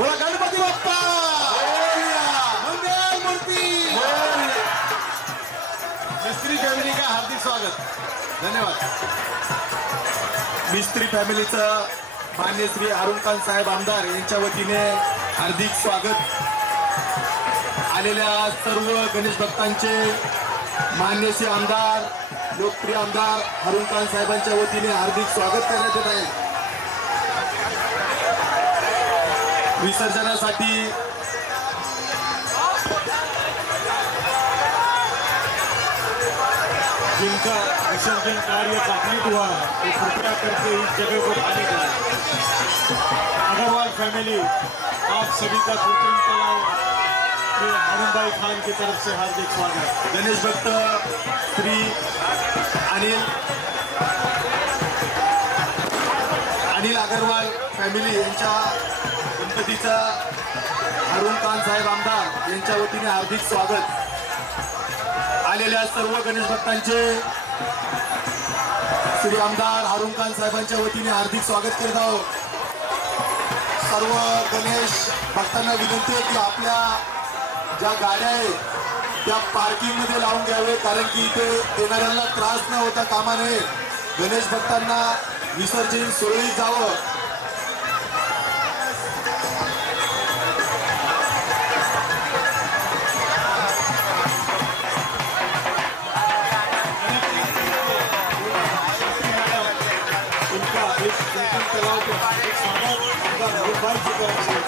बोला गणपती बाप्पा मंगल मूर्ती. मिस्त्री फॅमिली का हार्दिक स्वागत, धन्यवाद. मिस्त्री फॅमिलीचं मान्य श्री अरुणकांत साहेब आमदार यांच्या वतीने हार्दिक स्वागत. आलेल्या सर्व गणेश भक्तांचे मान्य श्री आमदार लोकप्रिय आमदार अरुणकांत साहेबांच्या वतीने हार्दिक स्वागत करण्यात येत आहे. विसर्जनासाठी जिनका विसर्जन कार्य तकलीफ हुआ तो कृपया करके इस जगह को खाली करें. अग्रवाल फैमिली आप सभी का कृत्रिम तलाव में हरुण भाई खान की तरफ से हार्दिक स्वागत. गणेश भक्त श्री अनिल अग्रवाल फॅमिली यांच्या गणपतीचा अरुणकांत साहेब आमदार यांच्या वतीने हार्दिक स्वागत. आलेल्या सर्व गणेश भक्तांचे श्री आमदार अरुणकांत साहेबांच्या वतीने हार्दिक स्वागत करत आहोत. सर्व गणेश भक्तांना विनंती आहे की आपल्या ज्या गाड्या आहेत त्या पार्किंग मध्ये लावून घ्यावे, कारण की इथे येणाऱ्यांना त्रास न होता कामा नये. गणेश भक्तांना विसर्जन सुरळीत जावं. इनका इस कृत्रिम तलाव के हार्दिक स्वागत हरुण भाई की तरफ से.